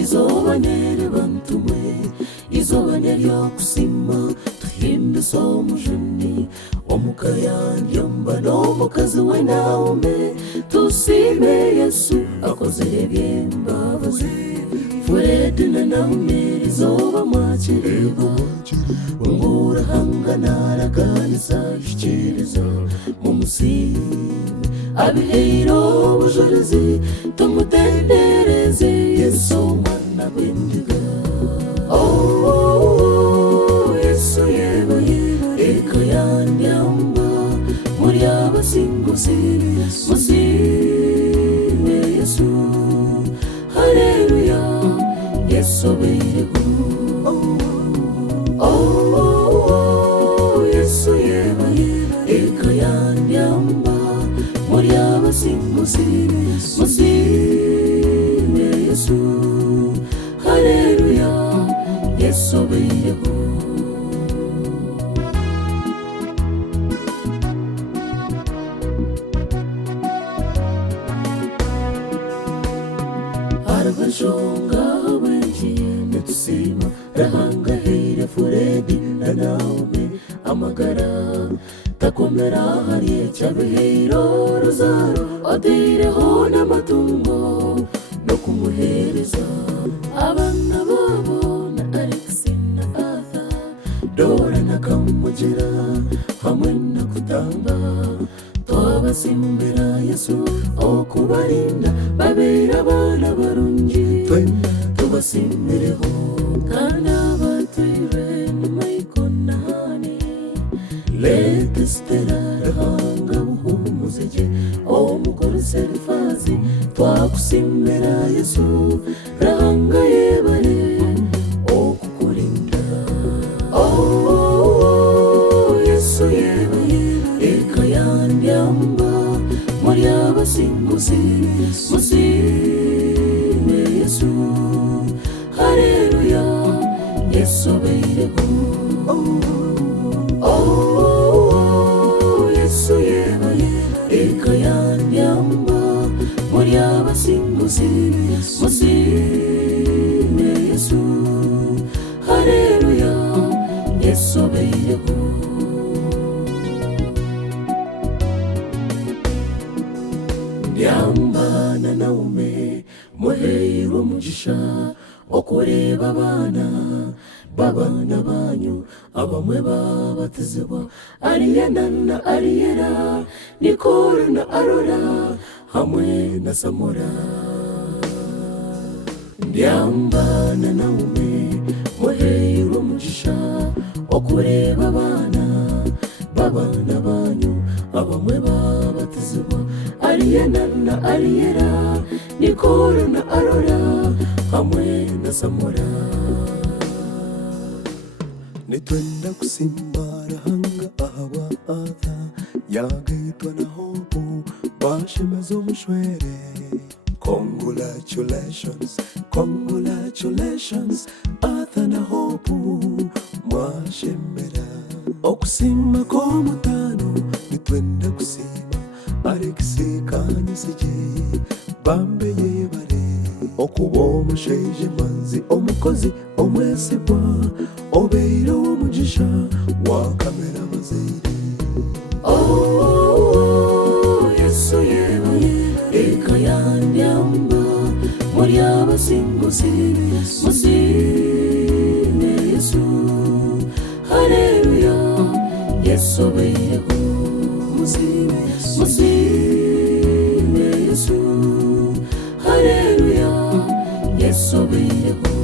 izoba nere bantumwe, izoba neryo kusima tuhimbe somujuni omukayandya mbano mukazi we Naomi tusime Yesu akoze ebyembabazi Fred na Naomi izoba mwakiriba ungura hangana ganisa shikiriza mumusime abiheiro bujorezi tumutendereze Yesu mwana bw'indiga Yesu yeba eka yanyamba muri abasinguzi musime Yesu haleluya Yesu beho Yesu yeba eka yanyamba muri abasinguzi musime Yesu haleluya Yesu beho Arabashonga wenji netusima rahanga heire Furedi na Naomi amagara takomera hariye cyabeheiro rozaro odireho n'amatungo no kumuhereza abana babo na Alex na Arthur Dora na Kamugira hamwe na kutamba twabasimbira Yesu okubarinda babera abana barungi tubasimbireho kandi abatwire n'amayikonani leta Estera rahanga buhumuzege omukuru Serifazi twakusimbira Yesu rahanga yebare okukurinda Yesu yebare eka yandyamba muri abasinguzi musime Yesu haleluya Yesu beho Yesu yebare eka yandyamba muri abasinguzi musime Yesu haleluya Yesu beho Yamba na Naomi muheiro mugisha okureba babana banyu abamwe babatezebwa Ariana na Ariera Nicole na Arora hamwe na Samora Yamba na Naomi muheiro mugisha okureba babana banyu abamwe babatezebwa Ariana na Ariera Nicole na Arora hamwe na Samora nitwenda kusimbara hanga ahawa Arthur yagaitwa na hopu bashemezo mushwere Congratulations Arthur na hopu mwashemera okusima komutano nitwenda kusima Alex Kanyisije bambe yebare okuba omushaija manzi omukozi omwesibwa obeire omugisha wakamera mazeire Yesu yebare eka yandyamba muri abasinguzi musime Yesu haleluya Yesu beho musime Yesu haleluya Yesu beho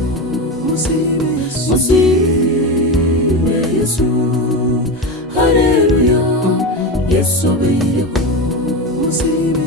musime Yesu haleluya Yesu beho musime